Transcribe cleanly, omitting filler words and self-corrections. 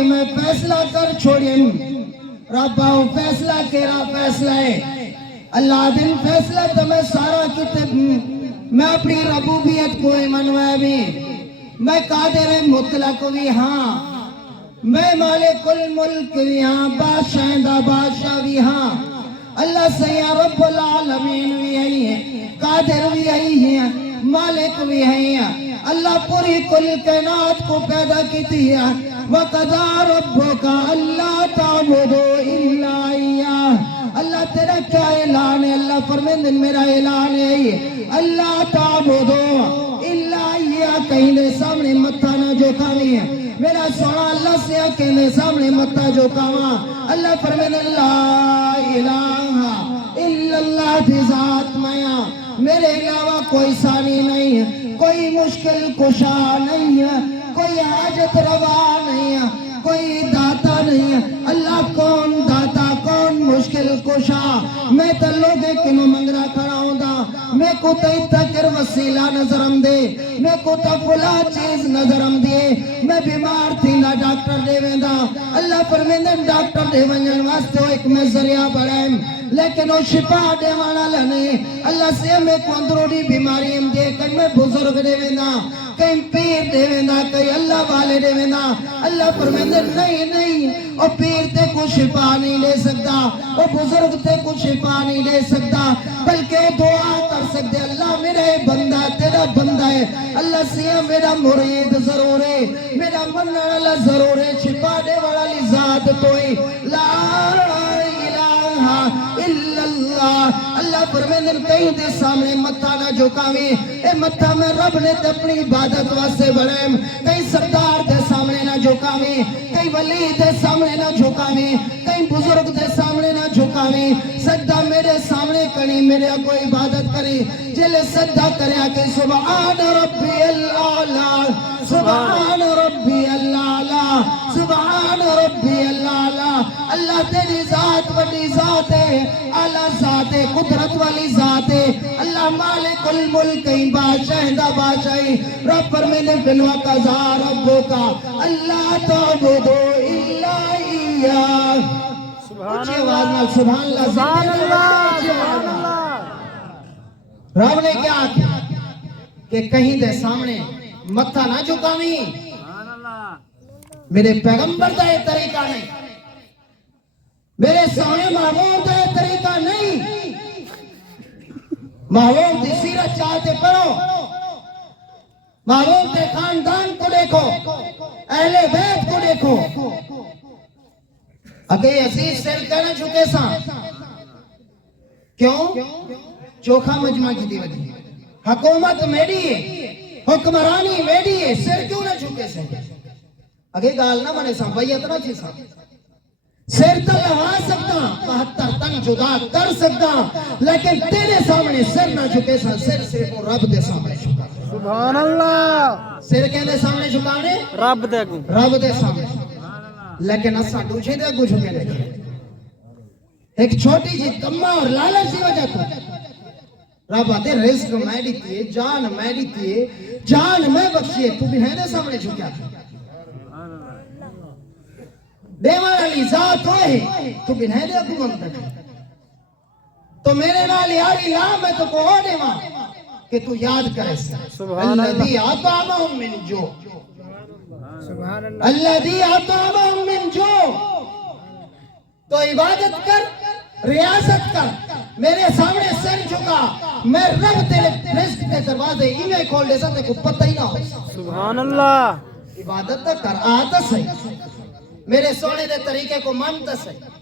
کہ میں فیصلہ کر چھوڑیم رباؤ فیصلہ کیرا فیصلہ ہے اللہ دن فیصلہ تو میں سارا کتب میں اپنی ربوبیت کو منوائے بھی میں قادر مطلق بھی ہاں میں مالک الملک بھی ہاں بادشاہ دا بادشاہ بھی ہاں اللہ سیاں رب العالمین بھی ہے قادر بھی ہے مالک بھی ہے اللہ پوری کل کائنات کو پیدا کی تھی وَقَضَى رَبُّكَ أَلَّا تَعْبُدُوا إِلَّا إِيَّاهُ اللہ تیرا کیا اعلان ہے اللہ فرمیندن میرا اعلان ہے اللہ تعبدوا الا إِيَّاهُ کہیں دے سامنے متہ نہ جو کھاوی ہے میرا سونا اللہ سے کہیں دے سامنے متہ جو کھاوا اللہ فرمیندن لا الہ الا اللہ تھی ذات میا میرے علاوہ کوئی ثانی نہیں ہے کوئی مشکل کشا نہیں ہے کوئی حاجت روا نہیں ہے کوئی داتا نہیں ہے اللہ کون داتا کون مشکل کشا میں تو لوگے کنو منگرا کھڑا ہوں دا میں کو تکر وسیلہ نظرم دے میں کو فلا چیز نظرم دے میں بیمار تھی نہ ڈاکٹر دے ویندا اللہ فرمیندن ڈاکٹر دے ونجن واسطے ایک میں ذریعہ بڑھائیں لیکن وہ شفا دے وانا لنے اللہ سے میں کو اندرونی بیماری ہم دے کہیں میں بزرگ دے ویندا کہیں پیر دے ویندا کہیں اللہ والے دے ویندا اللہ فرمیندن نہیں وہ پیر تے کو شفا نہیں لے سکتا وہ بزرگ تے کو شفا نہیں لے سکتا بلکہ دعا کر سکتے اللہ میرا بندہ تیرا بندہ ہے اللہ سیاں میرا مرید ضرور ہے میرا منع اللہ ضرور ہے شفا دے والا لی ذات توئی لا الہ الا اللہ اللہ فرمیندن کہیں دے سامنے متہ نہ جھکاویں اے متہ میں رب نے اپنی عبادت واسطے بڑھائیں کہیں سردار دے سامنے نہ جھکاویں کہیں ولی دے سامنے نہ جھکاویں کہیں بزرگ دے سامنے نہ جھکاویں سجدہ میرے سامنے کریں میرے کوئی عبادت کریں جلے سجدہ کریں کہ سبحان ربی العالی سبحان ربی العالی سبحان ربی العالی اللہ تیری ذات بڑی ذات ہے اعلیٰ ذات ہے قدرت والی ذات ہے اللہ مالک الملک بادشاہ دا بادشاہی رب فرمیندے بنوا قضا ربکا اللہ تعبدو الا ایاہ اچھی آواز نال سبحان اللہ سبحان اللہ سبحان اللہ رب نے کیا کیا کہ کہیں دے سامنے متھا نہ جھکاویں میرے پیغمبر دا یہ طریقہ نہیں میرے سونے محبوب دا یہ طریقہ نہیں محبوب دی سیرت چاہتے پڑھو محبوب دے خاندان کو دیکھو اہل بیت کو دیکھو اگر عزیز سیل کہنا چکے ساں کیوں چوکھا مجمع کی دی وجہ حکومت میری ہے حکمرانی میری ہے سر کیوں نہ چکے ساں اگر گال نہ بنے ساں بیعت نہ تھی ساں سر تو لہا سکتا 72 تن جدا کر سکتا لیکن تیرے سامنے سر نہ چکے ساں سر صرف رب دے سامنے چکا سبحان اللہ سر کہنے سامنے چکانے رب دے گو رب دے سامنے لیکن اسا دوچے دے گو جھکے لے ایک چھوٹی جی تمہ اور لالچ دی وجہ تو رب آتے رزق میں دیتی ہے جان میں دیتی ہے جان میں بخشی ہے تو بھی ہے دے سامنے چھکیا دیوان علی ذات ہوئے تو بھی ہے دے گو منتق تو میرے نال یاری لا میں تو کو ہو دیوان کہ تو یاد کرے سبحان الذی اطعمہم من جو سبحان اللہ الذی اطعمہم من جو تو عبادت کر ریاست کر میرے سامنے سر جھکا میں رب تیرے رزق کے دروازے ایویں کھول دے سکتے کو پتہ ہی نہ ہو سبحان اللہ عبادت کر آتا صحیح میرے سونے دے طریقے کو مانتا صحیح